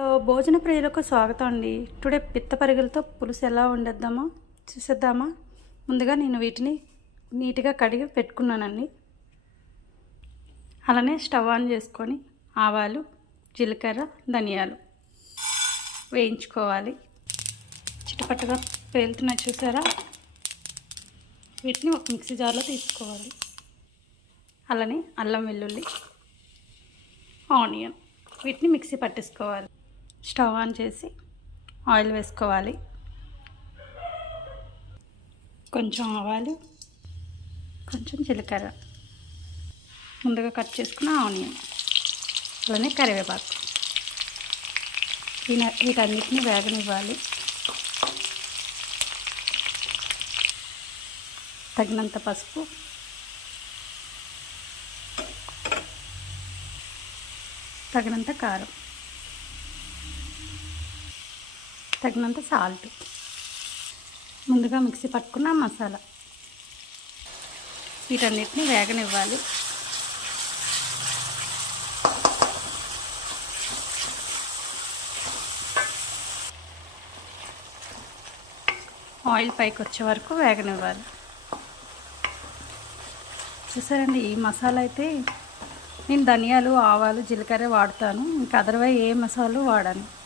భోజన ప్రియులకు స్వాగతం అండి. టుడే పిత్త పరిగెలతో పులుసు ఎలా వండేద్దామో చూసేద్దామా? ముందుగా నేను వీటిని నీట్గా కడిగి పెట్టుకున్నానండి. అలానే స్టవ్ ఆన్ చేసుకొని ఆవాలు జీలకర్ర ధనియాలు వేయించుకోవాలి. చిటపట్టగా పేలుతున్నాయి చూసారా? వీటిని ఒక మిక్సీ జార్లో తీసుకోవాలి. అలానే అల్లం వెల్లుల్లి ఆనియన్ వీటిని మిక్సీ పట్టేసుకోవాలి. స్టవ్ ఆన్ చేసి ఆయిల్ వేసుకోవాలి. కొంచెం ఆవాలు కొంచెం జీలకర్ర. ముందుగా కట్ చేసుకున్న ఆనియన్ అలానే కరివేపాకు. వీటన్నిటిని వేగనివ్వాలి. తగినంత పసుపు. తగినంత కారం. తగినంత సాల్ట్. ముందుగా మిక్సీ పట్టుకున్న మసాలా. వీటన్నిటిని వేగనివ్వాలి. ఆయిల్ పైకి వచ్చే వరకు వేగనివ్వాలి. చూసారండి ఈ మసాలా అయితే నేను ధనియాలు ఆవాలు జీలకర్ర వాడతాను. ఇంకా అదర్వైజ్ ఏ మసాలు వాడాను.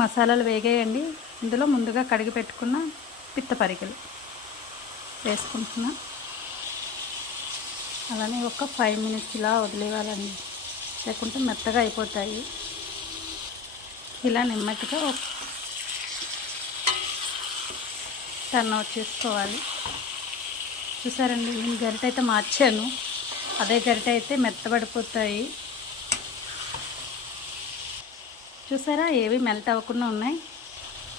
మసాలాలు వేగేయండి. ఇందులో ముందుగా కడిగి పెట్టుకున్న పిత్త పరికలు వేసుకుంటున్నా. అలానే ఒక ఫైవ్ మినిట్స్ ఇలా వదిలేవాలండి లేకుంటే మెత్తగా అయిపోతాయి. ఇలా నెమ్మదిగా టర్న్ అవుట్ చేసుకోవాలి. చూసారండి నేను గరిట అయితే మార్చాను. అదే గరిట అయితే మెత్తబడిపోతాయి. చూసారా? ఏవి మెల్ట్ అవ్వకుండా ఉన్నాయి.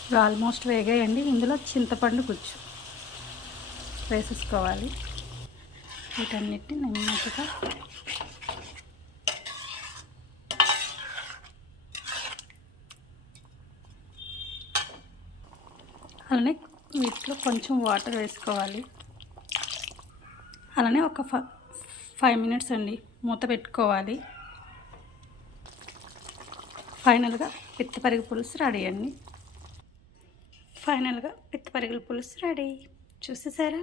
ఇవి ఆల్మోస్ట్ వేగాయండి. ఇందులో చింతపండు గుజ్జు వేసేసుకోవాలి. వీటన్నిటిని నెమ్మదిగా అలానే వీటిలో కొంచెం వాటర్ వేసుకోవాలి. అలానే ఒక ఫైవ్ మినిట్స్ అండి మూత పెట్టుకోవాలి. ఫైనల్గా పిత్తపరిగి పులుసు రెడీ అండి. ఫైనల్గా పిత్తపరుగుల పులుసు రెడీ. చూసేసారా?